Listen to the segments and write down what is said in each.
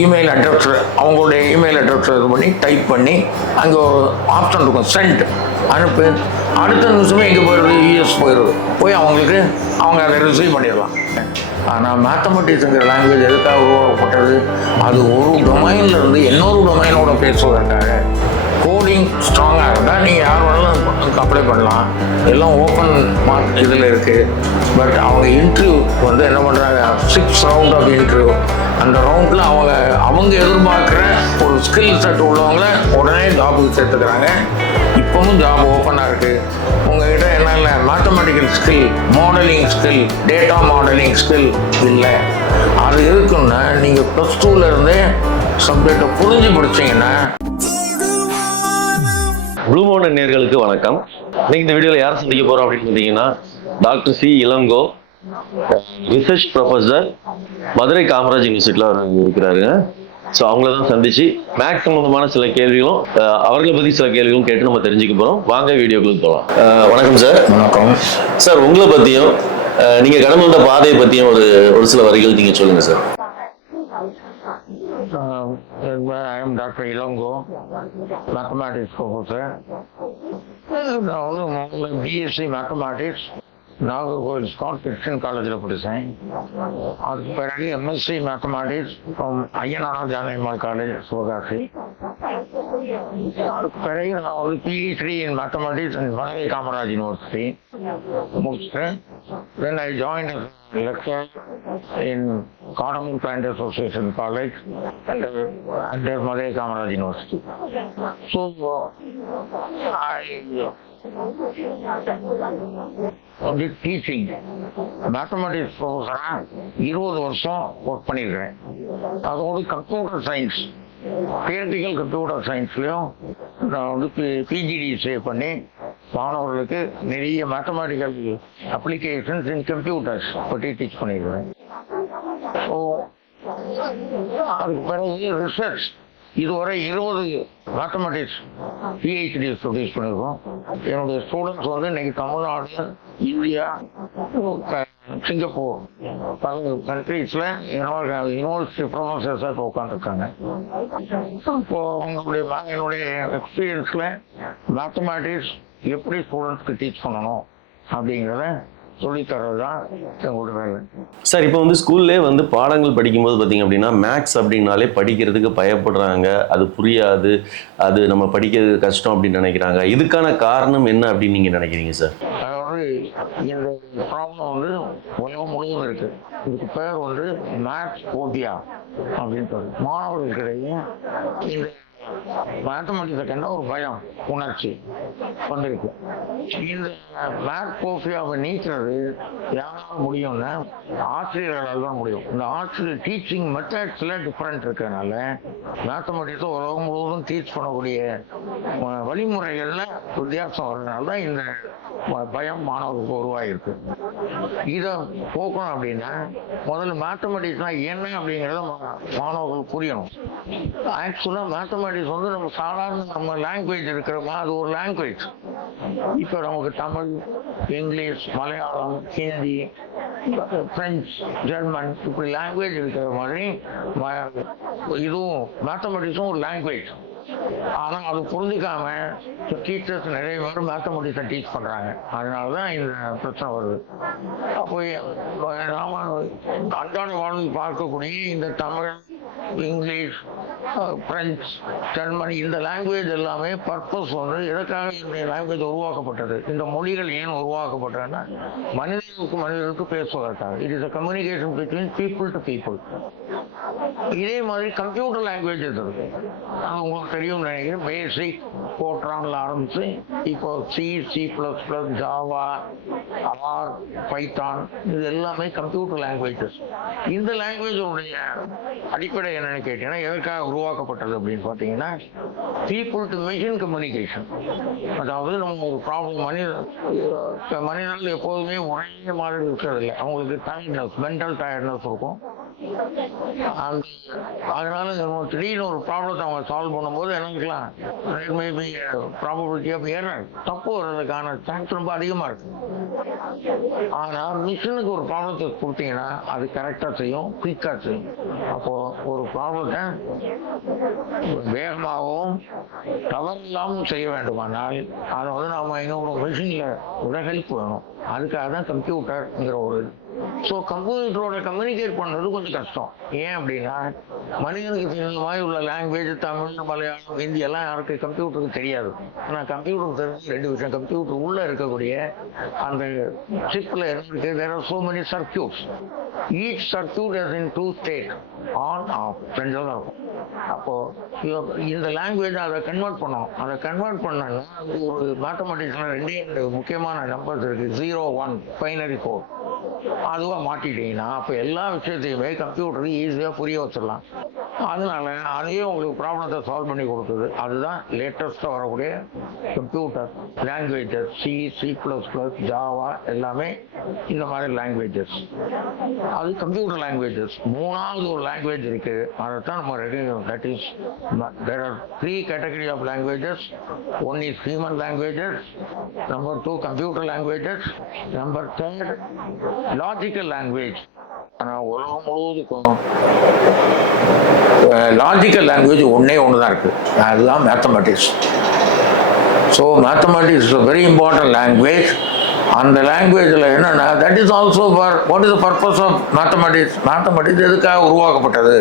Email address, அவங்களுடைய email address இது பண்ணி டைப் பண்ணி அங்கே ஒரு ஆப்ஷன் இருக்கும், சென்ட், அனுப்பு. அடுத்த நிமிஷமே எங்கே போயிடுது, யூஎஸ் போயிடுது. போய் அவங்களுக்கு அவங்க அதை ரிசீவ் பண்ணிடலாம். ஆனால் மேத்தமெட்டிக்ஸுங்கிற லாங்குவேஜ் எதுக்காக உருவாக்கப்பட்டது? அது ஒரு டொமைனில் இருந்து இன்னொரு டொமைனோட பேசுவதற்காக. கோடிங் ஸ்ட்ராங்காக இருந்தால் நீங்கள் யார் வேணாலும் அப்ளை பண்ணலாம், எல்லாம் ஓப்பன் மார்க் இதில் இருக்குது. பட் அவங்க இன்டர்வியூ வந்து என்ன பண்ணுறாங்க, 6 ரவுண்ட் ஆஃப் இன்டர்வியூ. அந்த ரவுண்டில் அவங்க எதிர்பார்க்குற ஒரு ஸ்கில் செட் உள்ளவங்கள உடனே ஜாபுக்கு சேர்த்துக்கிறாங்க. இப்போவும் ஜாப் ஓப்பனாக இருக்குது. உங்கள்கிட்ட என்ன இல்லை, mathematical skill, modelling skill, data modelling skill இல்லை. அது இருக்குன்னா நீங்கள் ப்ளஸ் 2லேருந்தே சப்ஜெக்டை புரிஞ்சு படிச்சிங்கன்னா. ப்ளூ மவுண்டன் நேயர்களுக்கு வணக்கம். இன்னைக்கு இந்த வீடியோவில் யார் சந்திக்க போகிறோம் அப்படின்னு பார்த்தீங்கன்னா, doctor C Ilango, research professor, Madurai Kamaraj யூனிவர்சிட்டியில் இருக்கிறாருங்க. ஸோ அவங்கள தான் சந்திச்சு மேக்ஸ் சம்பந்தமான சில கேள்விகளும் அவர்களை பற்றி சில கேள்விகளும் கேட்டு நம்ம தெரிஞ்சுக்க போகிறோம். வாங்க வீடியோக்குள்ள போகலாம். வணக்கம் சார். வணக்கம் சார். உங்களை பற்றியும் நீங்கள் கடந்து வந்த பாதையை பற்றியும் ஒரு சில வரிகள் நீங்கள் சொல்லுங்கள் sir. I am Dr. Ilango, mathematics professor. நான் BSc mathematics Nagercoil Scott Christian காலேஜில் படித்தேன். அதுக்கு பிறகு MSc mathematics Ayyanar Janakiammal college Sivakasi. அதுக்கு பிறகு நான் ஒரு PhD in mathematics in Madurai Kamaraj university முடிச்சிட்டேன். Then I joined as a lecturer in Cardamom Plant Association College under Madurai Kamaraj University. So I did teaching. Mathematics professor 20 வருஷம் ஒர்க் பண்ணியிருக்கிறேன். அதோடு கம்ப்யூட்டர் சயின்ஸ், தியரிட்டிக்கல் கம்ப்யூட்டர் சயின்ஸ்லையும் நான் வந்து PGD பண்ணி மாணவர்களுக்கு நிறைய mathematical applications இன் computers பற்றி டீச் பண்ணியிருக்கிறேன். ஸோ அதுக்கு பிறகு ரிசர்ச் இதுவரை 20 மேத்தமெட்டிக்ஸ் PhD ப்ரொடியூஸ் பண்ணியிருக்கோம். என்னுடைய ஸ்டூடெண்ட்ஸ் வந்து இன்னைக்கு தமிழ்நாடு, இந்தியா, சிங்கப்பூர் பல கண்ட்ரீஸில் யூனிவர்சிட்டி ப்ரொஃபஸர்ஸாக உட்காந்துருக்காங்க. இப்போ என்னுடைய எக்ஸ்பீரியன்ஸில் மேத்தமெட்டிக்ஸ் எப்படி ஸ்டூடெண்ட்ஸ்க்கு டீச் பண்ணணும் அப்படிங்கிறத சொல்லித்தரது தான் எங்களோட வேலை. சார், இப்போ வந்து ஸ்கூல்லே வந்து பாடங்கள் படிக்கும்போது பார்த்தீங்க அப்படின்னா, மேக்ஸ் அப்படின்னாலே படிக்கிறதுக்கு பயப்படுறாங்க, அது புரியாது, அது நம்ம படிக்கிறது கஷ்டம் அப்படின்னு நினைக்கிறாங்க. இதுக்கான காரணம் என்ன அப்படின்னு நீங்கள் நினைக்கிறீங்க சார்? அதாவது இந்த ப்ராப்ளம் வந்து உலகம் முழுவதும் இருக்கு. இதுக்கு பேர் வந்து மேத்ஸ் போபியா அப்படின்னு மாணவர்களுக்கிடையே இந்த மேத்தமெட்டிக்ஸை கண்ட ஒரு பயம் உணர்ச்சி வந்திருக்கு. இந்த மேத் போபியாவை நீக்கிறது யாரால முடியும்னா ஆசிரியர்களால் தான் முடியும். இந்த ஆசிரியர் டீச்சிங் மெத்தட்ஸ்ல டிஃப்ரெண்ட் இருக்கிறதுனால மேத்தமெட்டிக்ஸை உலகம் முழுவதும் டீச் பண்ணக்கூடிய வழிமுறைகள்ல வித்தியாசம் வர்றதுனால தான் இந்த பயம் மாணவர்களுக்கு உருவாகிருக்கு. இதை போக்கணும் அப்படின்னா முதல்ல மேத்தமெட்டிக்ஸ்னா என்ன அப்படிங்கிறத மாணவர்களுக்கு புரியணும். ஆக்சுவலாக மேத்தமெட்டிக்ஸ் வந்து நம்ம சாதாரண நம்ம லாங்குவேஜ் இருக்கிறோமா, அது ஒரு லாங்குவேஜ். இப்போ நமக்கு Tamil, English, Malayalam, Hindi, French, German இப்படி லாங்குவேஜ் இருக்கிற மாதிரி இதுவும் மேத்தமெட்டிக்ஸும் ஒரு லாங்குவேஜ். ஆனால் அது புரிஞ்சிக்காம டீச்சர்ஸ் நிறைய பேர் மேத்தமெட்டிக்ஸை டீச் பண்ணுறாங்க. அதனால தான் இந்த பிரச்சனை வருது. அப்போ நாம அன்றாட வாழ்வில் பார்க்கக்கூடிய இந்த தமிழ், இங்கிலீஷ், பிரெஞ்சு, ஜெர்மனி இந்த லாங்குவேஜ் எல்லாமே பர்பஸ் வந்து எதற்காக இந்த லாங்குவேஜ் உருவாக்கப்பட்டது, இந்த மொழிகள் ஏன் உருவாக்கப்பட்டதுன்னா மனிதர்களுக்கு மனிதர்களுக்கு பேசுவதற்காக. It is a communication between people to people. இதே மாதிரி கம்ப்யூட்டர் லாங்குவேஜ் இருக்கு. உங்களுக்கு தெரியும் நினைக்கிறேன். பேசிக் போட்ரான்ல ஆரம்பிச்சு இப்போ C++, ஜாவா, ஆர், பைத்தான் இது எல்லாமே கம்ப்யூட்டர் லாங்குவேஜஸ். இந்த லாங்குவேஜோடைய அடிப்படை என்னன்னு கேட்டீங்கன்னா எதற்காக உருவாக்கப்பட்டது அப்படின்னு பார்த்தீங்கன்னா பீப்புள் டு மெஷின் கம்யூனிகேஷன். அதாவது நம்ம ஒரு ப்ராப்ளம் மனிதர்கள் எப்போதுமே ஒரே மாதிரி இருக்கிறது இல்லை. அவங்களுக்கு டயர்ட்னஸ், மென்டல் டயர்ட்னஸ் இருக்கும், அந்த அதனால திடீர்னு ஒரு ப்ராப்ளத்தை அவங்க சால்வ் பண்ணும்போது என்னக்கலாம் ப்ராபபிலிட்டி ஆஃப் எரர் தப்பு வர்றதுக்கான சான்ஸ் ரொம்ப அதிகமாக இருக்கு. ஆனால் மிஷினுக்கு ஒரு ப்ராப்ளத்தை கொடுத்தீங்கன்னா அது கரெக்டாக செய்யும், குயிக்காக செய்யும். அப்போ ஒரு ப்ராப்ளத்தை வேகமாகவும் தவறில்லாமல் செய்ய வேண்டுமானால் அதை நம்ம இன்னொரு மிஷினில் விட ஹெல்ப் வேணும். அதுக்காக தான் கம்ப்யூட்டர்ங்கிற ஒரு ஸோ கம்ப்யூட்டரோட கம்யூனிகேட் பண்ணுறது கொஞ்சம் கஷ்டம். ஏன் அப்படின்னா மனிதனுக்கு தெரிஞ்ச மாதிரி உள்ள லாங்குவேஜ் தமிழ், மலையாளம், ஹிந்தி எல்லாம் யாருக்கு கம்ப்யூட்டருக்கு தெரியாது. ஆனால் கம்ப்யூட்டருக்கு தெரிஞ்ச 2 விஷயம். கம்ப்யூட்டர் உள்ளே இருக்கக்கூடிய அந்த சிப்பில் இருக்கு, there are so many circuits. Each circuit is in 2 states, on off ரெண்டுதான் இருக்கும். அப்போ இந்த லாங்குவேஜ் அதை கன்வெர்ட் பண்ணோம். அதை கன்வெர்ட் பண்ணோன்னா ஒரு மேத்தமெட்டிக்ஸ்ல 2 முக்கியமான நம்பர்ஸ் இருக்கு, 0, 1 பைனரி கோட். அதுவாக மாட்டிட்டீங்கன்னா அப்போ எல்லா விஷயத்தையுமே கம்ப்யூட்டருக்கு ஈஸியாக புரிய வச்சிடலாம். அதனால அதையே உங்களுக்கு ப்ராப்ளத்தை சால்வ் பண்ணி கொடுக்குது. அதுதான் லேட்டஸ்ட்டாக வரக்கூடிய கம்ப்யூட்டர் லாங்குவேஜஸ். C++, ஜாவா எல்லாமே இந்த மாதிரி லாங்குவேஜஸ். அது கம்ப்யூட்டர் லாங்குவேஜஸ். 3வது ஒரு லாங்குவேஜ் இருக்கு, அதைத்தான் நம்ம that is there are 3 category of languages. One is human languages, number 2 computer languages, number 3 logical language. ஆனால் உலகம் முழுவதுக்கும் லாஜிக்கல் லாங்குவேஜ் ஒன்று தான் இருக்குது, அதுதான் mathematics. So mathematics is a very important language. அந்த லாங்குவேஜில் என்னென்னா that is also for what is the purpose of mathematics. Mathematics எதுக்காக உருவாக்கப்பட்டது?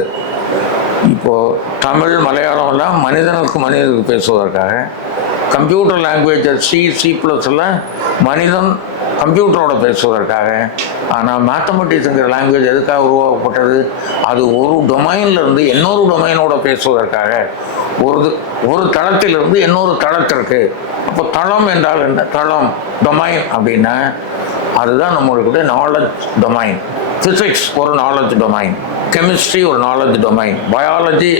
இப்போது தமிழ், மலையாளம் எல்லாம் மனிதனுக்கு பேசுவதற்காக. கம்ப்யூட்டர் லாங்குவேஜஸ் C++ல் மனிதன் கம்ப்யூட்டரோட பேசுவதற்காக. ஆனால் மேத்தமெட்டிக்ஸுங்கிற லாங்குவேஜ் எதுக்காக உருவாக்கப்பட்டது? அது ஒரு டொமைன்லேருந்து இன்னொரு டொமைனோட பேசுவதற்காக. ஒரு தளத்திலிருந்து இன்னொரு தளத்திற்கு. அப்போ தளம் என்றால் என்ன? தளம் டொமைன் அப்படின்னா அதுதான் நம்மளுக்கு நாலேஜ் டொமைன். ஃபிசிக்ஸ் ஒரு நாலேஜ் டொமைன், கெமிஸ்ட்ரி ஒரு knowledge domain, biology,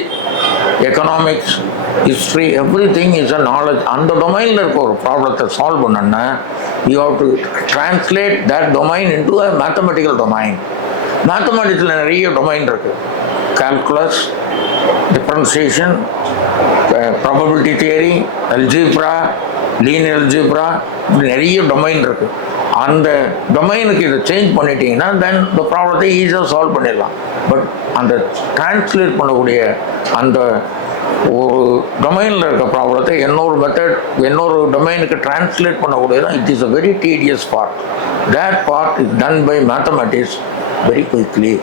economics, history, everything is a knowledge. அந்த டொமைனில் இருக்க ஒரு ப்ராப்ளத்தை சால்வ் பண்ணணும்னா you have to translate that domain into a mathematical domain. மேத்தமெட்டிக்ஸில் நிறைய டொமைன் இருக்குது. calculus, differentiation, probability theory, algebra, linear algebra, நிறைய டொமைன் இருக்குது. அந்த டொமைனுக்கு இதை சேஞ்ச் பண்ணிட்டீங்கன்னா தென் இந்த ப்ராப்ளத்தை ஈஸியாக சால்வ் பண்ணிடலாம். பட் அந்த டிரான்ஸ்லேட் பண்ணக்கூடிய அந்த ஒரு டொமைனில் இருக்க ப்ராப்ளத்தை இன்னொரு டொமைனுக்கு டிரான்ஸ்லேட் பண்ணக்கூடியது it is a very tedious part. That part is done by mathematics very quickly.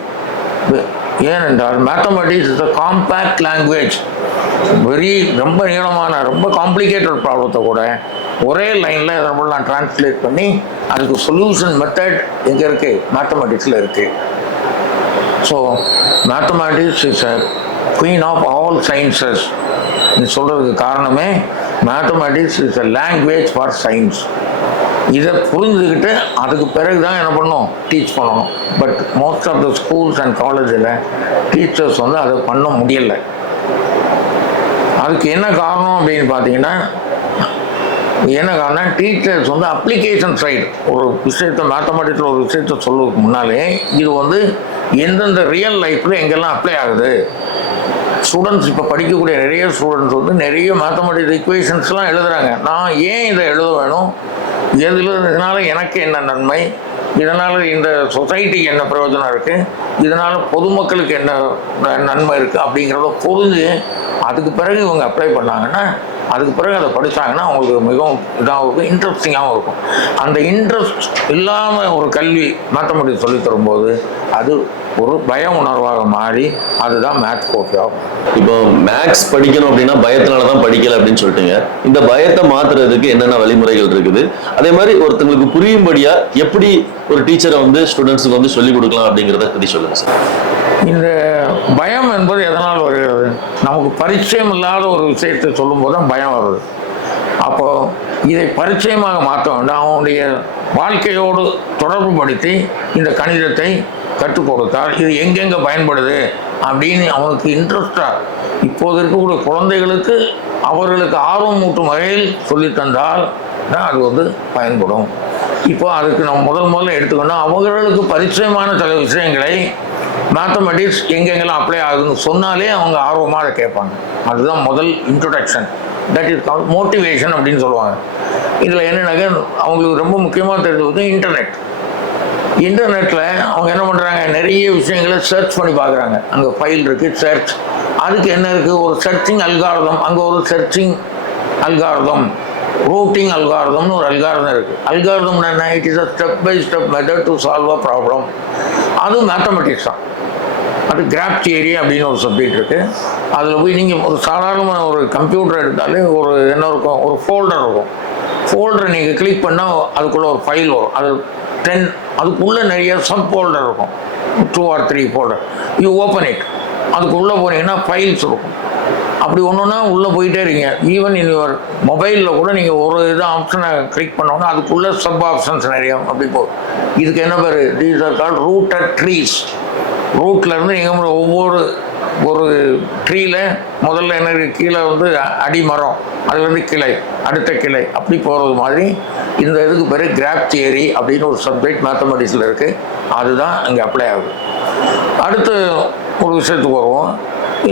ஏனென்றால் mathematics is a compact language. ரொம்ப நீளமான ரொம்ப காம்ப்ளிகேட்டட் ப்ராப்ளத்தை கூட ஒரே லைனில் நம்மளாம் டிரான்ஸ்லேட் பண்ணி அதுக்கு சொல்யூஷன் மெத்தட் எங்கே இருக்குது? மேத்தமெட்டிக்ஸில் இருக்குது. So mathematics is a queen of all sciences. நீ சொல்கிறதுக்கு காரணமே mathematics is a language for science. இதை புரிஞ்சுக்கிட்டு அதுக்கு பிறகு தான் என்ன பண்ணணும்? டீச் பண்ணணும். But most of the schools and காலேஜில் டீச்சர்ஸ் அதை பண்ண முடியலை. அதுக்கு என்ன காரணம் அப்படின்னு பார்த்தீங்கன்னா டீச்சர்ஸ் அப்ளிகேஷன் சைடு ஒரு விஷயத்தை மேத்தமெட்டிக்ஸில் ஒரு விஷயத்தை சொல்லுறதுக்கு முன்னாலே இது எந்தெந்த ரியல் லைஃப்பில் எங்கெல்லாம் அப்ளை ஆகுது. ஸ்டூடெண்ட்ஸ் இப்போ படிக்கக்கூடிய நிறைய ஸ்டூடெண்ட்ஸ் நிறைய மேத்தமெட்டிக்ஸ் ஈக்குவேஷன்ஸ்லாம் எழுதுகிறாங்க. நான் ஏன் இதை எழுத வேணும்? இதனால் எனக்கு என்ன நன்மை? இதனால் இந்த சொசைட்டிக்கு என்ன பிரயோஜனம் இருக்குது? இதனால் பொதுமக்களுக்கு என்ன நன்மை இருக்குது? அப்படிங்கிறத புரிஞ்சு அதுக்கு பிறகு இவங்க அப்ளை பண்ணாங்கன்னா, அதுக்கு பிறகு அதை படித்தாங்கன்னா அவங்களுக்கு மிகவும் இதாகவும் இருக்கும், இன்ட்ரெஸ்டிங்காகவும் இருக்கும். அந்த இன்ட்ரெஸ்ட் இல்லாமல் ஒரு கல்வி மேத்தமெட்டிக்ஸ் சொல்லி தரும்போது அது ஒரு பய உணர்வாக மாறி அதுதான் மேத்ஸ் கோர்ஸ். இப்போ மேத்ஸ் படிக்கணும் அப்படின்னா பயத்தினால தான் படிக்கல அப்படின்னு சொல்லிட்டீங்க. இந்த பயத்தை மாத்துறதுக்கு என்னென்ன வழிமுறைகள் இருக்குது? அதே மாதிரி ஒருத்தங்களுக்கு புரியும்படியா எப்படி ஒரு டீச்சரை ஸ்டூடெண்ட்ஸுக்கு சொல்லிக் கொடுக்கலாம் அப்படிங்கிறத பற்றி சொல்லுங்க சார். இந்த பயம் என்பது எதனால் வருகிறது? நமக்கு பரிச்சயம் இல்லாத ஒரு விஷயத்தை சொல்லும்போது தான் பயம் வருது. அப்போது இதை பரிச்சயமாக மாற்ற வேண்டாம். அவனுடைய வாழ்க்கையோடு தொடர்பு படுத்தி இந்த கணிதத்தை கற்றுக் கொடுத்தால் இது எங்கெங்கே பயன்படுது அப்படின்னு அவனுக்கு இன்ட்ரெஸ்டாக இப்போது இருக்கக்கூடிய குழந்தைகளுக்கு அவர்களுக்கு ஆர்வம் ஊட்டும் வகையில் சொல்லித்தந்தால் தான் அது பயன்படும். இப்போ அதுக்கு நம்ம முதல்ல எடுத்துக்கணும், அவர்களுக்கு பரிச்சயமான சில விஷயங்களை மேத்தமெட்டிக்ஸ் எங்கெங்கெல்லாம் அப்ளை ஆகுதுன்னு சொன்னாலே அவங்க ஆர்வமாக அதை கேட்பாங்க. அதுதான் முதல் introduction. That is call motivation அப்படின்னு சொல்லுவாங்க. இதில் என்னென்னாக்க அவங்களுக்கு ரொம்ப முக்கியமாக தெரிஞ்சது இன்டர்நெட். இன்டர்நெட்டில் அவங்க என்ன பண்ணுறாங்க, நிறைய விஷயங்களை சர்ச் பண்ணி பார்க்குறாங்க. அங்கே ஃபைல் இருக்குது, சர்ச். அதுக்கு என்ன இருக்குது, ஒரு சர்ச்சிங் அல்காரிதம், அங்கே ஒரு சர்ச்சிங் அல்காரிதம், ரூட்டிங் அல்காரிதம்னு ஒரு அல்காரிதம் இருக்குது. அல்காரிதம் என்ன, it is a step by step method to solve a problem. அது மேத்தமெட்டிக்ஸ் தான். அது கிராஃப் தியரி அப்படின்னு ஒரு சப்ஜெக்ட் இருக்குது. அதில் போய் நீங்கள் ஒரு சாதாரணமான ஒரு கம்ப்யூட்டர் எடுத்தாலே ஒரு என்ன இருக்கும், ஒரு ஃபோல்டர் இருக்கும். ஃபோல்டரை நீங்கள் கிளிக் பண்ணால் அதுக்குள்ளே ஒரு ஃபைல் வரும். அது 10, அதுக்குள்ளே நிறைய சப் ஃபோல்டர் இருக்கும், 2 or 3 folder. You open it, அதுக்குள்ளே போனீங்கன்னா ஃபைல்ஸ் இருக்கும். அப்படி ஒன்றுன்னா உள்ளே போயிட்டே இருக்கீங்க. ஈவன் இன் யுவர் மொபைலில் கூட நீங்கள் ஒரு இது ஆப்ஷனை கிளிக் பண்ணோன்னா அதுக்குள்ளே சப் ஆப்ஷன்ஸ் நிறைய அப்படி போகும். இதுக்கு என்ன பேர், these are called rooted trees. ரூட்லேருந்து நீங்கள் ஒவ்வொரு ஒரு ட்ரீயில் முதல்ல என்ன கீழே அடிமரம், அதுலேருந்து கிளை, அடுத்த கிளை, அப்படி போகிறது மாதிரி இந்த இதுக்கு பேர் கிராஃப் தியரி அப்படின்னு ஒரு சப்ஜெக்ட் மேத்தமெட்டிக்ஸில் இருக்குது. அதுதான் அங்கே அப்ளை ஆகுது. அடுத்து ஒரு விஷயத்துக்கு வருவோம்.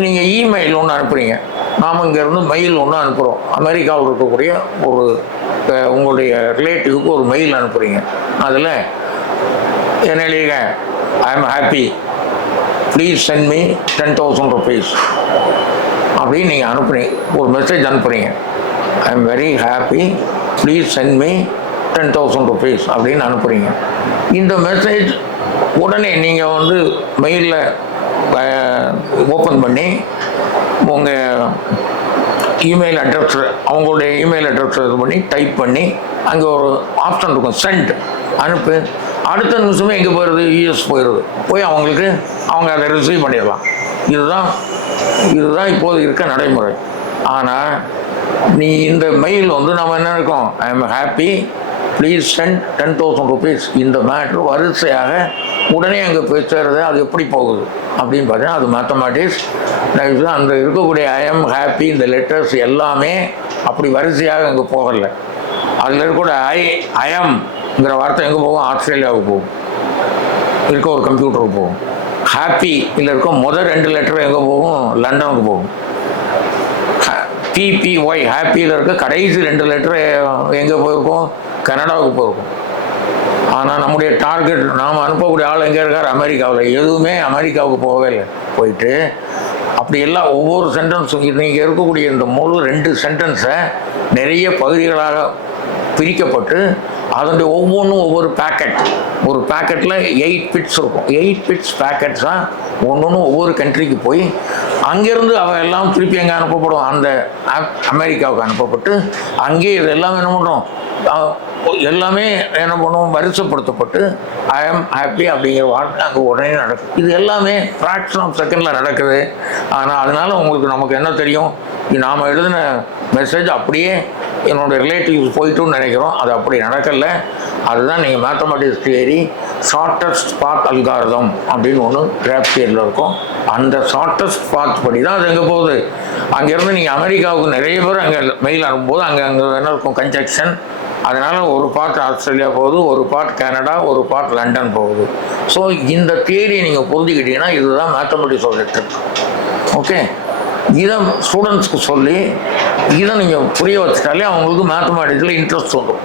நீங்கள் இமெயில் ஒன்று அனுப்புகிறீங்க. நாம் இங்கேருந்து மெயில் ஒன்று அனுப்புகிறோம். அமெரிக்காவில் இருக்கக்கூடிய ஒரு உங்களுடைய ரிலேட்டிவ்க்கு ஒரு மெயில் அனுப்புகிறீங்க. அதில் என்ன எழுதிங்க, I am happy, please send me 10,000 rupees அப்படின்னு நீங்கள் அனுப்புறீங்க. ஒரு மெசேஜ் அனுப்புகிறீங்க, I am very happy, please send me 10,000 rupees அப்படின்னு அனுப்புகிறீங்க. இந்த மெசேஜ் உடனே நீங்கள் மெயிலில் ஓப்பன் பண்ணி உங்கள் இமெயில் அட்ரஸ், அவங்களுடைய இமெயில் அட்ரஸ் இது பண்ணி டைப் பண்ணி அங்கே ஒரு ஆப்ஷன் இருக்கும், சென்ட், அனுப்பு. அடுத்த நிமிஷமே எங்கே போயிடுது, யூஎஸ் போயிடுது. போய் அவங்க அதை ரிசீவ் பண்ணிடலாம். இதுதான் இப்போது இருக்க நடைமுறை. ஆனால் நீ இந்த மெயில் நம்ம என்ன இருக்கோம், I am happy, please send 10,000 rupees. இந்த மேட்ரு வரிசையாக உடனே அங்கே போய் சேருது. அது எப்படி போகுது அப்படின்னு பார்த்தீங்கன்னா அது மேத்தமெட்டிக்ஸ். அந்த இருக்கக்கூடிய ஐ எம் ஹாப்பி, இந்த லெட்டர்ஸ் எல்லாமே அப்படி வரிசையாக அங்கே போகலை. அதில் இருக்கக்கூடிய ஐ எம்ங்கிற வார்த்தை எங்கே போகும், ஆஸ்திரேலியாவுக்கு போகும், இருக்க ஒரு கம்ப்யூட்டருக்கு போகும். ஹாப்பி இல்லை இருக்கும் முதல் 2 லெட்டர் எங்கே போகும், லண்டனுக்கு போகும். PPY ஹாப்பியில் இருக்க கடைசி 2 லெட்டர் எங்கே போயிருக்கும், கனடாவுக்கு போயிருக்கும். ஆனால் நம்முடைய டார்கெட், நாம் அனுப்பக்கூடிய ஆள் எங்கே இருக்கார், அமெரிக்காவில். எதுவுமே அமெரிக்காவுக்கு போகவே இல்லை. போயிட்டு அப்படி எல்லாம் ஒவ்வொரு சென்டென்ஸும் நீங்கள் இருக்கக்கூடிய இந்த முழு 2 சென்டென்ஸை நிறைய பகுதிகளாக பிரிக்கப்பட்டு அதனுடைய ஒவ்வொன்றும் ஒவ்வொரு பேக்கெட், ஒரு பேக்கெட்டில் 8 பிட்ஸ் இருக்கும். 8 பிட்ஸ் பேக்கெட்ஸாக ஒன்று ஒவ்வொரு கண்ட்ரிக்கு போய் அங்கேருந்து அவள் எல்லாம் திருப்பி எங்கே அனுப்பப்படும், அந்த அமெரிக்காவுக்கு அனுப்பப்பட்டு அங்கே இது எல்லாம் என்ன பண்ணுறோம், எல்லாமே என்ன பண்ணுவோம், வரிசைப்படுத்தப்பட்டு ஐ எம் ஹாப்பி அப்படிங்கிற வார்த்தை அங்கே உடனே நடக்குது. இது எல்லாமே ஃப்ராக்ஷன் ஆஃப் செகண்டில் நடக்குது. ஆனால் அதனால் நமக்கு என்ன தெரியும், நாம் எழுதின மெசேஜ் அப்படியே என்னோடய ரிலேட்டிவ்ஸ் போயிட்டுன்னு நினைக்கிறோம். அது அப்படி நடக்கலை. அதுதான் நீங்கள் mathematics theory shortest path algorithm அப்படின்னு ஒன்று கிராஃப் தியரியில் இருக்கும். அந்த ஷார்ட்டஸ்ட் பாத் படி தான் அது எங்கே போகுது. அங்கேருந்து நீங்கள் அமெரிக்காவுக்கு நிறைய பேர் அங்கே மெயில் அனுப்பும்போது அங்கே என்ன இருக்கும், கன்ஜெக்ஷன். அதனால் ஒரு பார்ட் ஆஸ்திரேலியா போகுது, ஒரு பார்ட் கனடா, ஒரு பார்ட் லண்டன் போகுது. ஸோ இந்த தியரியை நீங்கள் புரிஞ்சுக்கிட்டீங்கன்னா இதுதான் மேத்தமெட்டிக்ஸ் சப்ஜெக்ட். ஓகே, இதை ஸ்டூடெண்ட்ஸ்க்கு சொல்லி இதை நீங்கள் புரிய வச்சுட்டாலே அவங்களுக்கு மேத்தமெட்டிக்ஸில் இன்ட்ரெஸ்ட் வரும்.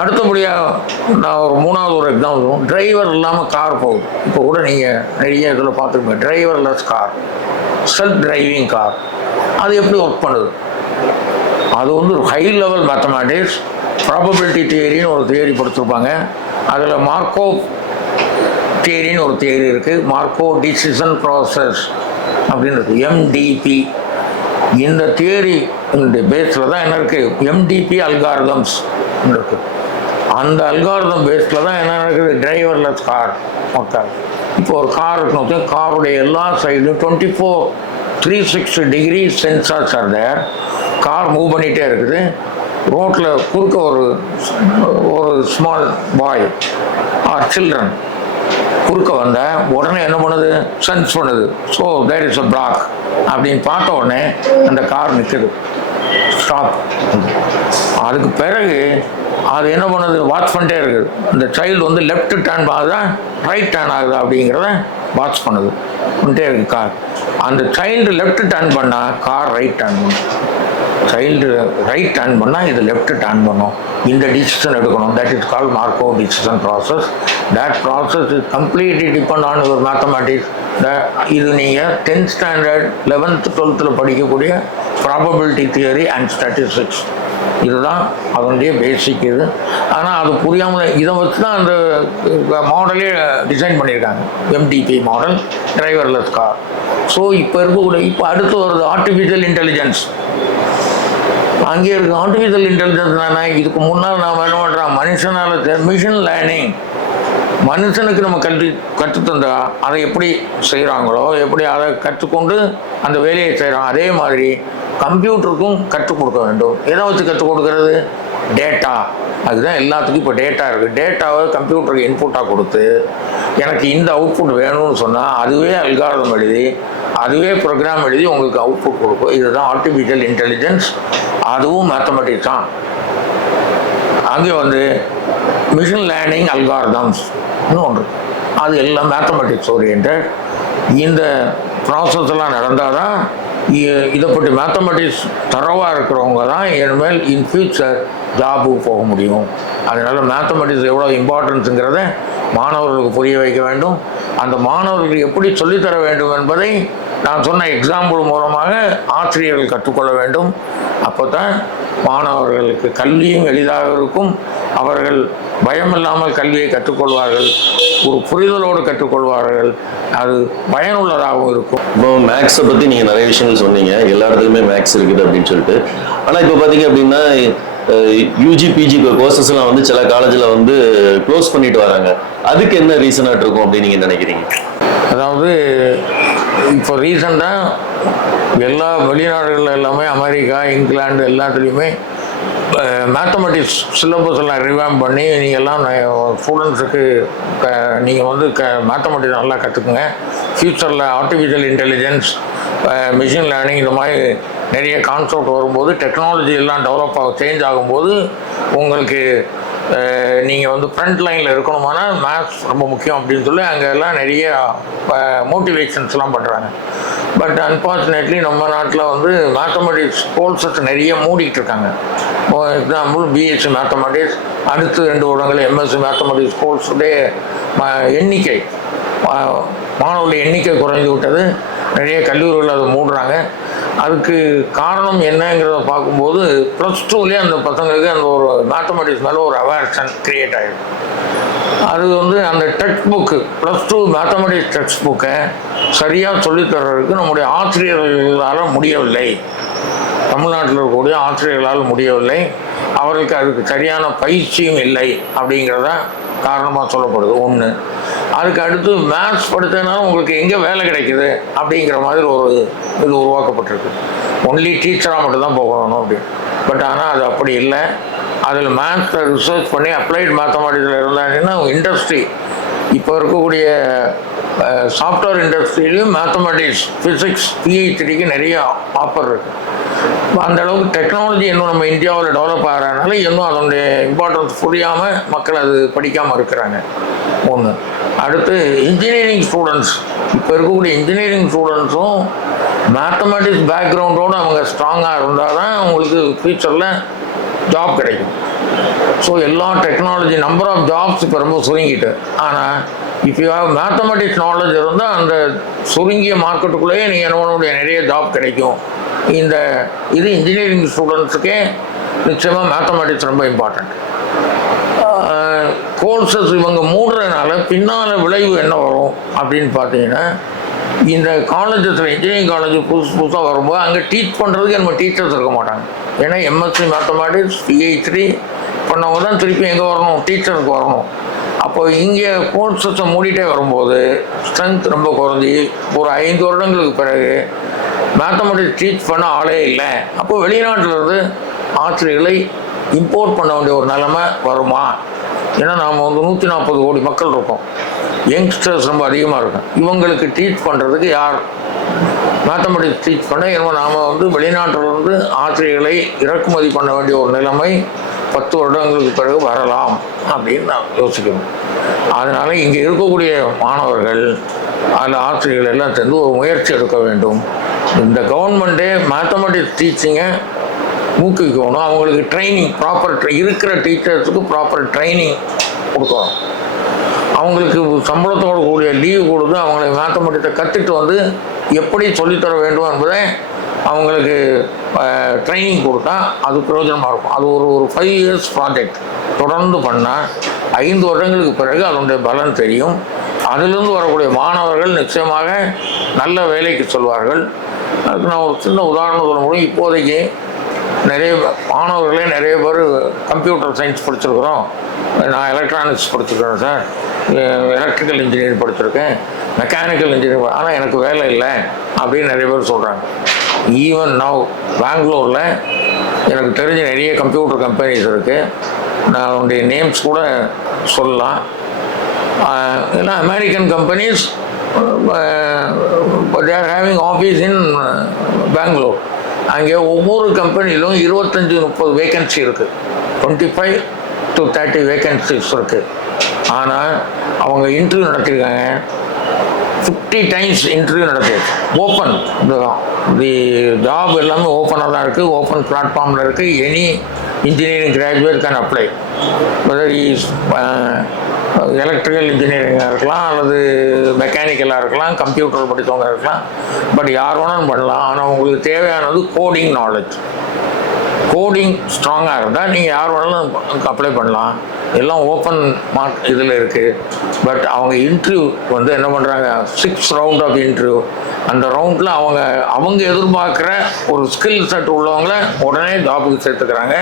அடுத்தபடியாக நான் ஒரு 3வது எக்ஸாம்பிள், டிரைவர் இல்லாமல் கார் போகுது. இப்போ கூட நீங்கள் நிறைய இதில் பார்த்துருப்பீங்க, driverless car, self driving car. அது எப்படி ஒர்க் பண்ணுது, அது ஹை லெவல் மேத்தமெட்டிக்ஸ். ப்ராபபிலிட்டி தியரின்னு ஒரு தியரி கொடுத்துருப்பாங்க. அதில் மார்க்கோ தியரின்னு ஒரு தியரி இருக்குது, மார்க்கோ டிசிஷன் ப்ராசஸ் அப்படின்றது, MDP. இந்த தியரி இந்த பேஸில் தான் என்ன இருக்குது, MDP அல்காரிதம்ஸ் இருக்குது. அந்த அல்காரிதம் பேஸில் தான் என்ன இருக்குது, டிரைவர்லெஸ் கார் மொத்தம். இப்போ ஒரு கார் இருக்கணும், காருடைய எல்லா சைடும் 360 degree sensors are there. Car move பண்ணிகிட்டே இருக்குது. ரோட்டில் குறுக்க ஒரு ஸ்மால் பாய் ஆர் சில்ட்ரன் குறுக்க வந்த உடனே என்ன பண்ணுது, சென்ஸ் பண்ணுது. So there is a block அப்படின்னு பார்த்த உடனே அந்த கார் நிற்குது, ஸ்டாப். அதுக்கு பிறகு அது என்ன பண்ணுது, வாட்ச் பண்ணிட்டே இருக்குது. இந்த சைல்டு வந்து லெஃப்ட் டர்ன் ஆகுதா ரைட் டர்ன் ஆகுதா அப்படிங்கிறத வாட்ச் பண்ணிட்டே இருக்கு கார். அந்த சைல்டு லெஃப்ட் டர்ன் பண்ணால் கார் ரைட் டர்ன் பண்ணும், சைல்டு ரைட் டர்ன் பண்ணால் இது லெஃப்ட் டர்ன் பண்ணும். இந்த டிசிஷன் எடுக்கணும். That is called Markov decision process. That process is completely depend on your mathematics. இது நீங்கள் 10th ஸ்டாண்டர்ட் 11th 12th படிக்கக்கூடிய ப்ராபபிலிட்டி தியரி அண்ட் ஸ்டாட்டிஸ்டிக்ஸ், இதுதான் அதனுடைய பேசிக் இது. ஆனால் அது புரியாமல் இதை வச்சு தான் அந்த மாடலே டிசைன் பண்ணியிருக்காங்க, MTB model, driverless car. So இப்போ அடுத்து வருது ஆர்டிஃபிஷியல் இன்டெலிஜென்ஸ். அங்கே இருக்கு ஆர்டிஃபிஷியல் இன்டெலிஜென்ஸ் தானே. இதுக்கு முன்னால் நாம் என்ன பண்ணுறோம், மனுஷனால் மிஷின் லேர்னிங், மனுஷனுக்கு நம்ம கற்றுத்தந்தா அதை எப்படி செய்கிறாங்களோ, எப்படி அதை கற்றுக்கொண்டு அந்த வேலையை செய்கிறோம், அதே மாதிரி கம்ப்யூட்டருக்கும் கற்றுக் கொடுக்க வேண்டும். எதை வச்சு கற்றுக் கொடுக்கறது, டேட்டா. அதுதான் எல்லாத்துக்கும் இப்போ டேட்டா இருக்குது. டேட்டாவை கம்ப்யூட்டருக்கு இன்புட்டாக கொடுத்து எனக்கு இந்த அவுட்புட் வேணும்னு சொன்னால் அதுவே அல்காரிதம் எழுதி, அதுவே ப்ரோக்ராம் எழுதி உங்களுக்கு அவுட்புட் கொடுக்கும். இதுதான் ஆர்டிஃபிஷியல் இன்டெலிஜென்ஸ். அதுவும் மேத்தமெட்டிக்ஸ் தான். அங்கே வந்து மிஷின் லேர்னிங் அல்காரிதம்ஸ்னு ஒன்று, அது எல்லாம் மேத்தமெட்டிக்ஸ் ஓரியன்ட். இந்த ப்ராசஸ் எல்லாம் நடந்தால் தான் இதை பற்றி மேத்தமெட்டிக்ஸ் தரவாக இருக்கிறவங்க தான் இனிமேல் இன் ஃபியூச்சர் ஜாபுக்கு போக முடியும். அதனால் மேத்தமெட்டிக்ஸ் எவ்வளோ இம்பார்ட்டன்ஸுங்கிறத மாணவர்களுக்கு புரிய வைக்க வேண்டும். அந்த மாணவர்களுக்கு எப்படி சொல்லித்தர வேண்டும் என்பதை நான் சொன்ன எக்ஸாம்பிள் மூலமாக ஆசிரியர்கள் கற்றுக்கொள்ள வேண்டும். அப்போ தான் மாணவர்களுக்கு கல்வியும் எளிதாக இருக்கும், அவர்கள் பயமில்லாமல் கல்வியை கற்றுக்கொள்வார்கள், ஒரு புரிதலோடு கற்றுக்கொள்வார்கள், அது பயனுள்ளதாகவும் இருக்கும். இப்போ மேக்ஸை பற்றி நீங்கள் நிறைய விஷயங்கள் சொன்னீங்க, எல்லா இடத்துலையுமே மேக்ஸ் இருக்குது அப்படின்னு சொல்லிட்டு. ஆனால் இப்போ பார்த்தீங்க அப்படின்னா யூஜி பிஜி கோர்சஸ் எல்லாம் வந்து சில காலேஜில் வந்து க்ளோஸ் பண்ணிட்டு வராங்க. அதுக்கு என்ன ரீசனாக இருக்கும் அப்படின்னு நீங்கள் நினைக்கிறீங்க? அதாவது இப்போ ரீசண்டாக எல்லா வெளிநாடுகளில் எல்லாமே அமெரிக்கா, இங்கிலாந்து எல்லாத்துலேயுமே மேத்தமெட்டிக்ஸ் சிலபஸ் எல்லாம் ரிவாம் பண்ணி நீங்கள்லாம் ஸ்டூடெண்ட்ஸுக்கு நீங்கள் வந்து மேத்தமெட்டிக்ஸ் நல்லா கற்றுக்குங்க. ஃப்யூச்சரில் ஆர்டிஃபிஷியல் இன்டெலிஜென்ஸ், மிஷின் லேர்னிங் இந்த மாதிரி நிறைய கான்செப்ட் வரும்போது, டெக்னாலஜி எல்லாம் டெவலப் சேஞ்ச் ஆகும்போது உங்களுக்கு நீங்கள் வந்து ஃப்ரண்ட் லைனில் இருக்கணுமானால் மேத்ஸ் ரொம்ப முக்கியம் அப்படின்னு சொல்லி அங்கே எல்லாம் நிறைய மோட்டிவேஷன்ஸ்லாம் பண்ணுறாங்க. பட் அன்ஃபார்ச்சுனேட்லி நம்ம நாட்டில் வந்து மேத்தமெட்டிக்ஸ் கோர்சஸ் நிறைய மூடிக்கிட்டு இருக்காங்க. ஃபார் எக்ஸாம்பிள் பிஎஸ்சி மேத்தமெட்டிக்ஸ், அடுத்து 2 வருடங்கள் எம்எஸ்சி மேத்தமெட்டிக்ஸ் கோர்ஸுடைய எண்ணிக்கை, மாணவர்களுடைய எண்ணிக்கை குறைந்து விட்டது. நிறைய கல்லூரிகள் அதை மூடுறாங்க. அதுக்கு காரணம் என்னங்கிறத பார்க்கும்போது +2லேயே அந்த பசங்களுக்கு அந்த ஒரு மேத்தமெட்டிக்ஸ் மேலே ஒரு அவேர்ஷன் கிரியேட் ஆகிடும். அது வந்து அந்த டெக்ஸ்ட் புக்கு, +2 மேத்தமெட்டிக்ஸ் டெக்ஸ்ட் புக்கை சரியாக சொல்லித்தர்றதுக்கு நம்முடைய ஆசிரியர்களால் முடியவில்லை, தமிழ்நாட்டில் இருக்கக்கூடிய ஆசிரியர்களால் முடியவில்லை. அவர்களுக்கு அதுக்கு சரியான பயிற்சியும் இல்லை அப்படிங்கிறத காரணமாக சொல்லப்படுது ஒன்று. அதுக்கு அடுத்து மேத்ஸ் படித்ததுனால உங்களுக்கு எங்கே வேலை கிடைக்குது அப்படிங்கிற மாதிரி ஒரு இது உருவாக்கப்பட்டிருக்கு. ஒன்லி டீச்சராக மட்டும்தான் போகணும் அப்படின்னு. பட் ஆனால் அது அப்படி இல்லை. அதில் மேத்ஸை ரிசர்ச் பண்ணி அப்ளைடு மேத்தமெட்டிக்ஸில் இருந்தாங்கன்னா இண்டஸ்ட்ரி, இப்போ இருக்கக்கூடிய சாஃப்ட்வேர் இண்டஸ்ட்ரியிலையும் மேத்தமெட்டிக்ஸ், ஃபிசிக்ஸ், பிஹெச்டிக்கு நிறைய ஆஃபர் இருக்குது. அந்த அளவுக்கு டெக்னாலஜி இன்னும் நம்ம இந்தியாவில் டெவலப் ஆகிறதுனால இன்னும் அதனுடைய இம்பார்ட்டன்ஸ் புரியாமல் மக்கள் அது படிக்காமல் இருக்கிறாங்க ஒன்று. அடுத்து இன்ஜினியரிங் ஸ்டூடெண்ட்ஸ், இப்போ இருக்கக்கூடிய இன்ஜினியரிங் ஸ்டூடெண்ட்ஸும் மேத்தமெட்டிக்ஸ் பேக்ரவுண்டோடு அவங்க ஸ்ட்ராங்காக இருந்தால் தான் அவங்களுக்கு ஃப்யூச்சரில் ஜாப் கிடைக்கும். ஸோ எல்லா டெக்னாலஜி நம்பர் ஆஃப் ஜாப்ஸ் இப்போ ரொம்ப சுருங்கிட்டு, ஆனால் if you have mathematics knowledge இருந்தால் அந்த சுருங்கிய மார்க்கெட்டுக்குள்ளேயே நீங்கள் என்ன நிறைய ஜாப் கிடைக்கும். இது இன்ஜினியரிங் ஸ்டூடெண்ட்ஸுக்கே நிச்சயமாக மேத்தமெட்டிக்ஸ் ரொம்ப இம்பார்ட்டண்ட். கோர்சஸ் இவங்க மூடுறதுனால பின்னால் விளைவு என்ன வரும் அப்படின்னு பார்த்தீங்கன்னா, இந்த காலேஜஸில் இன்ஜினியரிங் காலேஜ் புதுசாக வரும்போது அங்கே டீச் பண்ணுறதுக்கு நம்ம டீச்சர்ஸ் இருக்க மாட்டாங்க. ஏன்னா எம்எஸ்சி மேத்தமெட்டிக்ஸ் பிஹெச்டி பண்ணவங்க தான் திருப்பி எங்கே வரணும், டீச்சருக்கு வரணும். அப்போ இங்கே கோர்சஸை மூடிட்டே வரும்போது ஸ்ட்ரென்த் ரொம்ப குறைஞ்சி ஒரு 5 வருடங்களுக்கு பிறகு மேத்தமெட்டிக்ஸ் டீச் பண்ண ஆளே இல்லை. அப்போ வெளிநாட்டிலேருந்து ஆசிரியர்களை இம்போர்ட் பண்ண வேண்டிய ஒரு நிலைமை வருமா? ஏன்னா நாம் வந்து 140 கோடி மக்கள் இருக்கோம், யங்ஸ்டர்ஸ் ரொம்ப அதிகமாக இருக்கும். இவங்களுக்கு டீச் பண்ணுறதுக்கு யார் மேத்தமெட்டிக்ஸ் டீச் பண்ண? ஏன்னா நாம் வந்து வெளிநாட்டிலிருந்து ஆசிரியர்களை இறக்குமதி பண்ண வேண்டிய ஒரு நிலைமை 10 வருடங்களுக்கு பிறகு வரலாம் அப்படின்னு நான் யோசிக்கணும். அதனால் இங்கே இருக்கக்கூடிய மாணவர்கள் அதில் ஆசிரியர்கள் எல்லாம் சேர்ந்து ஒரு முயற்சி எடுக்க வேண்டும். இந்த கவர்மெண்ட்டே மேத்தமெட்டிக்ஸ் டீச்சிங்கை ஊக்குவிக்கணும். அவங்களுக்கு ட்ரைனிங் இருக்கிற டீச்சர்ஸுக்கு ப்ராப்பர் ட்ரைனிங் கொடுக்கணும். அவங்களுக்கு சம்பளத்தோடு கூடிய லீவு கொடுத்து அவங்களை மேத்தமெட்டிக்ஸை கற்றுட்டு வந்து எப்படி சொல்லித்தர வேண்டும் என்பதை அவங்களுக்கு ட்ரைனிங் கொடுத்தா அது பிரயோஜனமாக இருக்கும். அது ஒரு 5 இயர்ஸ் ப்ராஜெக்ட் தொடர்ந்து பண்ணால் 5 வருடங்களுக்கு பிறகு அதனுடைய பலன் தெரியும். அதிலிருந்து வரக்கூடிய மாணவர்கள் நிச்சயமாக நல்ல வேலைக்கு சொல்வார்கள். அதுக்கு நான் ஒரு சின்ன உதாரணம் சொல்ல முடியும். இப்போதைக்கு நிறைய பேர் கம்ப்யூட்டர் சயின்ஸ் படிச்சிருக்கிறோம், நான் எலக்ட்ரானிக்ஸ் படிச்சிருக்கிறேன் சார், எலக்ட்ரிக்கல் இன்ஜினியரிங் படிச்சிருக்கேன், மெக்கானிக்கல் இன்ஜினியரிங், ஆனால் எனக்கு வேலை இல்லை அப்படின்னு நிறைய பேர் சொல்கிறாங்க. ஈவன் நவ் பெங்களூரில் எனக்கு தெரிஞ்ச நிறைய கம்ப்யூட்டர் கம்பெனிஸ் இருக்குது. நான் அவனுடைய நேம்ஸ் கூட சொல்லலாம். ஏன்னா American companies they are having office in Bangalore. அங்கே ஒவ்வொரு கம்பெனியிலும் 25-30 வேக்கன்சி இருக்குது, 25 to 30 வேக்கன்சிஸ் இருக்குது. ஆனால் அவங்க இன்டர்வியூ நடத்திருக்காங்க, 50 times இன்டர்வியூ நடத்திருக்கு. ஓப்பன் தி ஜாப் எல்லாமே ஓப்பனாக தான் இருக்குது, ஓப்பன் பிளாட்ஃபார்மில் இருக்குது. Any engineering graduate can apply. Whether is electrical இன்ஜினியரிங்காக இருக்கலாம், அல்லது மெக்கானிக்கலாக இருக்கலாம், கம்ப்யூட்டர் படித்தவங்க இருக்கலாம். பட் யார் வேணாலும் பண்ணலாம். ஆனால் உங்களுக்கு தேவையானது கோடிங் நாலேஜ். கோடிங் ஸ்ட்ராங்காக இருந்தால் நீங்கள் யார் வேணாலும் அப்ளை பண்ணலாம். எல்லாம் ஓப்பன் மார்க் இதில் இருக்குது. பட் அவங்க இன்டர்வியூ வந்து என்ன பண்ணுறாங்க, 6 round ஆஃப் இன்டர்வியூ. அந்த ரவுண்டில் அவங்க எதிர்பார்க்குற ஒரு ஸ்கில் செட் உள்ளவங்கள உடனே ஜாபுக்கு சேர்த்துக்கிறாங்க.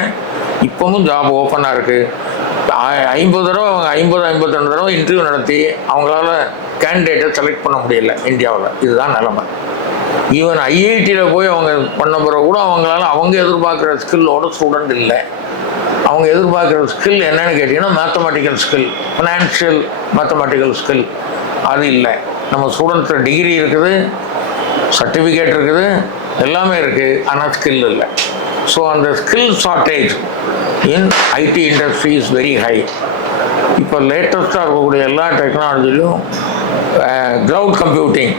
இப்போவும் ஜாப் ஓப்பனாக இருக்குது. 50 தடவை அவங்க 52 தடவை இன்டர்வியூ நடத்தி அவங்களால கேண்டிடேட்டை செலக்ட் பண்ண முடியல இந்தியாவில். இதுதான் நிலைமை. ஈவன் ஐஐடியில் போய் அவங்க பண்ண பிறகு கூட அவங்க எதிர்பார்க்குற ஸ்கில்லோட ஸ்டூடெண்ட் இல்லை. அவங்க எதிர்பார்க்குற ஸ்கில் என்னன்னு கேட்டிங்கன்னா mathematical skill, financial mathematical skill அது இல்லை. நம்ம ஸ்டூடெண்ட்ஸில் டிகிரி இருக்குது, சர்டிஃபிகேட் இருக்குது, எல்லாமே இருக்குது, ஆனால் ஸ்கில் இல்லை. ஸோ அந்த skill shortage in IT industry is very high. இப்போ லேட்டஸ்ட்டாக இருக்கக்கூடிய எல்லா டெக்னாலஜிலையும் க்ளவுட் கம்ப்யூட்டிங்,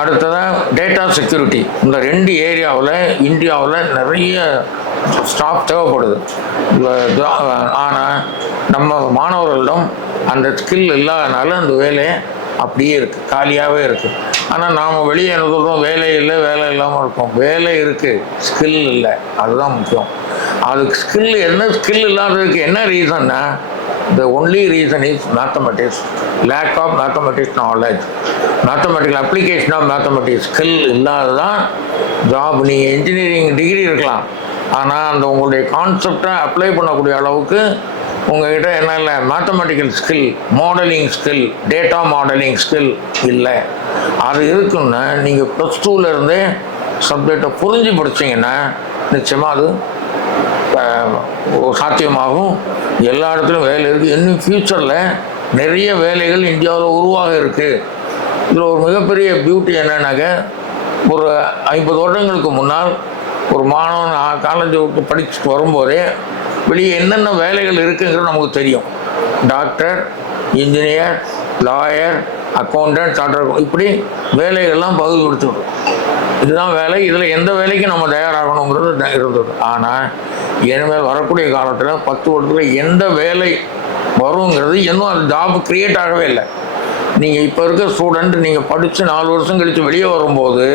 அடுத்ததாக டேட்டா செக்யூரிட்டி, இந்த 2 ஏரியாவில் இந்தியாவில் நிறைய ஸ்டாஃப் தேவைப்படுது. ஆனால் நம்ம மாணவர்களிடம் அந்த ஸ்கில் இல்லாதனால அந்த வேலையை அப்படியே இருக்குது, காலியாகவே இருக்குது. ஆனால் நாம் வெளியே என்ன சொல்கிறோம், வேலை இல்லை, வேலை இல்லாமல் இருக்கோம். வேலை இருக்குது, ஸ்கில் இல்லை, அதுதான் முக்கியம். அதுக்கு ஸ்கில் இல்லாததுக்கு என்ன ரீசன்னா, the only reason is mathematics, lack of mathematics knowledge, mathematical application of mathematics skill இல்லாததான் ஜாப். நீங்கள் இன்ஜினியரிங் டிகிரி இருக்கலாம், ஆனால் அந்த உங்களுடைய கான்செப்டை அப்ளை பண்ணக்கூடிய அளவுக்கு உங்கள்கிட்ட என்ன இல்லை, mathematical skill, modelling skill, data modelling skill இல்லை. அது இருக்குன்னா நீங்கள் +2லேருந்தே சப்ஜெக்டை புரிஞ்சு படிச்சிங்கன்னா நிச்சயமாக அது சாத்தியமாகும். எல்லா இடத்துலையும் வேலை இருக்குது. இன்னும் ஃப்யூச்சரில் நிறைய வேலைகள் இந்தியாவில் உருவாக இருக்குது. இதில் ஒரு மிகப்பெரிய பியூட்டி என்னன்னாக்க, ஒரு 50 வருடங்களுக்கு முன்னால் ஒரு மாணவன் காலேஜை விட்டு படிச்சுட்டு வரும்போதே வெளியே என்னென்ன வேலைகள் இருக்குங்கிறது நமக்கு தெரியும். Doctor, engineer, lawyer, accountant, charter, இப்படி வேலைகள்லாம் பகுதி கொடுத்துருக்கோம். இதுதான் வேலை, இதில் எந்த வேலைக்கும் நம்ம தயாராகணுங்கிறது இருந்தது. ஆனால் இனிமேல் வரக்கூடிய காலத்தில் 10 வருடத்தில் எந்த வேலை வருங்கிறது இன்னும் அது ஜாப் க்ரியேட் ஆகவே இல்லை. நீங்கள் இப்போ இருக்க ஸ்டூடெண்ட் நீங்கள் படித்து 4 வருஷம் கழித்து வெளியே வரும்போது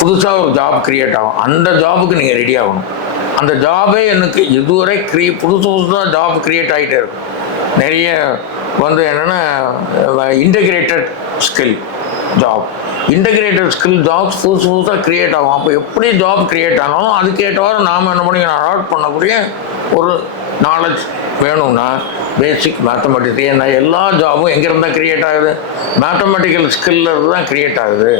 புதுசாக ஒரு ஜாப் க்ரியேட் ஆகும். அந்த ஜாபுக்கு நீங்கள் ரெடி ஆகணும். அந்த ஜாபே எனக்கு இதுவரை புதுசாக ஜாப் க்ரியேட் ஆகிட்டே இருக்கும். நிறைய என்னென்னா integrated skill job, integrated skill jobs புதுசாக க்ரியேட் ஆகும். அப்போ எப்படி ஜாப் க்ரியேட் ஆனாலும் அதுக்கேற்றவாறு நாம் என்ன பண்ணி அடாப்ட் பண்ணக்கூடிய ஒரு நாலேஜ் வேணும்னா பேசிக் மேத்தமெட்டிக்ஸ். ஏன்னா எல்லா ஜாபும் எங்கேருந்தால் க்ரியேட் ஆகுது, மேத்தமெட்டிக்கல் ஸ்கில்லிருந்து தான் க்ரியேட் ஆகுது.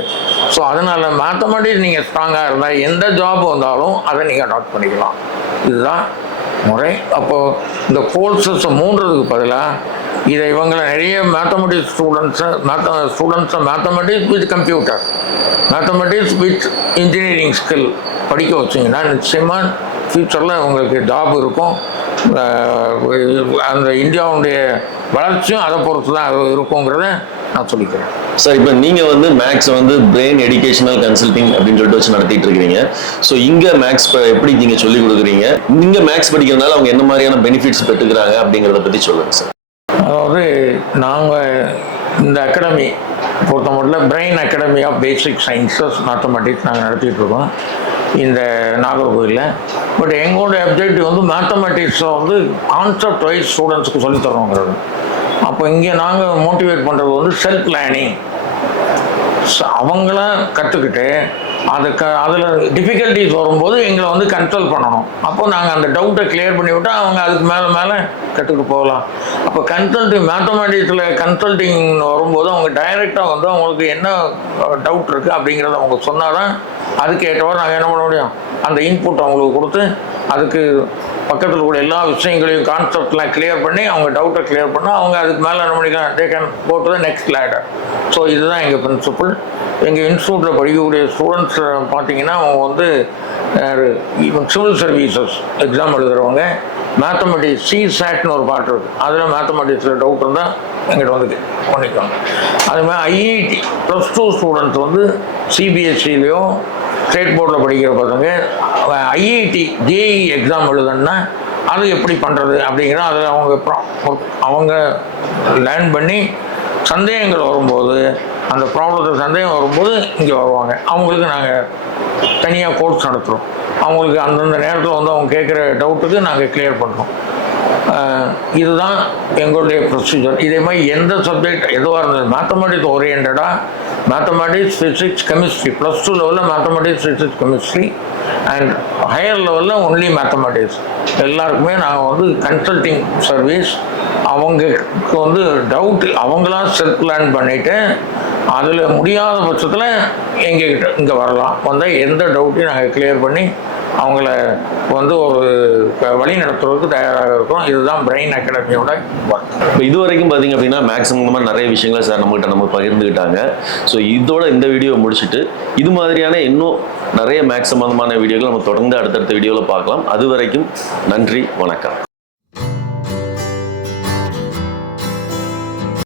ஸோ அதனால் மேத்தமெட்டிக்ஸ் நீங்கள் ஸ்ட்ராங்காக இருந்தால் எந்த ஜாப் வந்தாலும் அதை நீங்கள் அடாப்ட் பண்ணிக்கலாம். இதுதான் முறை. அப்போது இந்த கோர்சஸை மூன்றதுக்கு பதிலாக இதை இவங்களை நிறைய மேத்தமெட்டிக்ஸ் ஸ்டூடெண்ட்ஸை mathematics with computer, mathematics with engineering skill படிக்க வச்சிங்கன்னா நிச்சயமாக ஃப்யூச்சரில் உங்களுக்கு ஜாப் இருக்கும். அந்த இந்தியாவுடைய வளர்ச்சியும் அதை பொறுத்து தான் இருக்குங்கிறத நான் சொல்லிக்கிறேன். சார், இப்போ நீங்கள் வந்து மேக்ஸ் வந்து பிரெயின் எஜுகேஷனல் கன்சல்டிங் அப்படின்னு சொல்லிட்டு வச்சு நடத்திட்டு இருக்கிறீங்க. ஸோ இங்கே மேக்ஸ் எப்படி நீங்கள் சொல்லிக் கொடுக்குறீங்க? இங்கே மேக்ஸ் படிக்கிறதுனால அவங்க என்ன மாதிரியான பெனிஃபிட்ஸ் பெற்றுக்கிறாங்க அப்படிங்கிறத பற்றி சொல்லுங்கள் சார். அதாவது நாங்கள் இந்த அகாடமி பொறுத்த மட்டும் brain academy of basic sciences mathematics நாங்கள் நடத்திட்டு இருக்கோம் இந்த நாகர்கோவிலில். பட் எங்களுடைய அப்ஜெக்டிவ் வந்து மேத்தமெட்டிக்ஸை வந்து கான்செப்ட் வைஸ் ஸ்டூடெண்ட்ஸுக்கு சொல்லித்தரோங்கிறது. அப்போ இங்கே நாங்கள் மோட்டிவேட் பண்ணுறது வந்து செல்ஃப் லேர்னிங். அவங்கள கற்றுக்கிட்டு அதில் டிஃபிகல்ட்டிஸ் வரும்போது எங்களை வந்து கன்சல்ட் பண்ணணும். அப்போ நாங்கள் அந்த டவுட்டை கிளியர் பண்ணி விட்டால் அவங்க அதுக்கு மேலே கற்றுக்கிட்டு போகலாம். அப்போ கன்சல்டிங் மேத்தமெட்டிக்ஸில் கன்சல்டிங் வரும்போது அவங்க டைரெக்டாக வந்து அவங்களுக்கு என்ன டவுட் இருக்குது அப்படிங்கிறத அவங்க சொன்னால் தான் அதுக்கு ஏற்றவாறு நாங்கள் என்ன பண்ண முடியும். அந்த இன்புட் அவங்களுக்கு கொடுத்து அதுக்கு பக்கத்தில் கூட எல்லா விஷயங்களையும் கான்செப்ட்லாம் கிளியர் பண்ணி அவங்க டவுட்டை கிளியர் பண்ணால் அவங்க அதுக்கு மேலே என்ன பண்ணிக்கலாம், they can go to the next ladder. So இதுதான் எங்கள் பிரின்சிபல். எங்கள் இன்ஸ்டியூட்டில் படிக்கக்கூடிய ஸ்டூடெண்ட்ஸ் பார்த்தீங்கன்னா அவங்க வந்து சிவில் சர்வீசஸ் எக்ஸாம் எழுதுகிறவங்க மேத்தமெட்டிக்ஸ் CSATன்னு ஒரு பாட்டு இருக்குது. அதில் மேத்தமெட்டிக்ஸில் டவுட் இருந்தால் எங்கிட்ட வந்து பண்ணிக்கோங்க. அதுமாதிரி IIT +2 ஸ்டூடெண்ட்ஸ் வந்து CBSEலையோ ஸ்டேட் போர்டில் படிக்கிற பசங்க IIT JEE எக்ஸாம் எழுதுன்னா அது எப்படி பண்ணுறது அப்படிங்கிற அதில் அவங்க லேர்ன் பண்ணி சந்தேகங்கள் வரும்போது அந்த ப்ராப்ளத்தில் சந்தேகம் வரும்போது இங்கே வருவாங்க. அவங்களுக்கு நாங்கள் தனியாக கோர்ஸ் நடத்துகிறோம். அவங்களுக்கு அந்தந்த நேரத்தில் வந்து அவங்க கேட்குற டவுட்டுக்கு நாங்கள் கிளியர் பண்ணுறோம். இதுதான் எங்களுடைய ப்ரொசீஜர். இதே மாதிரி எந்த சப்ஜெக்ட் எதுவாக இருந்தது மேத்தமெட்டிக்ஸ் ஓரியன்டாக மேத்தமெட்டிக்ஸ், ஃபிசிக்ஸ், கெமிஸ்ட்ரி +2 லெவலில் mathematics, physics, chemistry and higher லெவலில் ஒன்லி மேத்தமெட்டிக்ஸ் எல்லாருக்குமே நாங்கள் வந்து கன்சல்டிங் சர்வீஸ். அவங்களுக்கு வந்து டவுட் அவங்களா செல்ஃப் லேர்ன் பண்ணிவிட்டு அதில் முடியாத பட்சத்தில் எங்ககிட்ட இங்கே வரலாம். வந்தால் எந்த டவுட்டையும் நாங்கள் கிளியர் பண்ணி அவங்கள வந்து ஒரு வழி நடத்துறதுக்கு தயாராக இருக்கும். இதுதான் பிரெயின் அகாடமியோட ஒர்க். இப்போ இது வரைக்கும் பார்த்தீங்க அப்படின்னா மேக்ஸிமம் நிறைய விஷயங்களை சார் நம்ம பகிர்ந்துக்கிட்டாங்க. ஸோ இதோட இந்த வீடியோ முடிச்சுட்டு இது மாதிரியான இன்னும் நிறைய மேக்ஸ் சம்பந்தமான வீடியோக்கள் நம்ம தொடர்ந்து அடுத்தடுத்த வீடியோவில் பார்க்கலாம். அது வரைக்கும் நன்றி, வணக்கம்.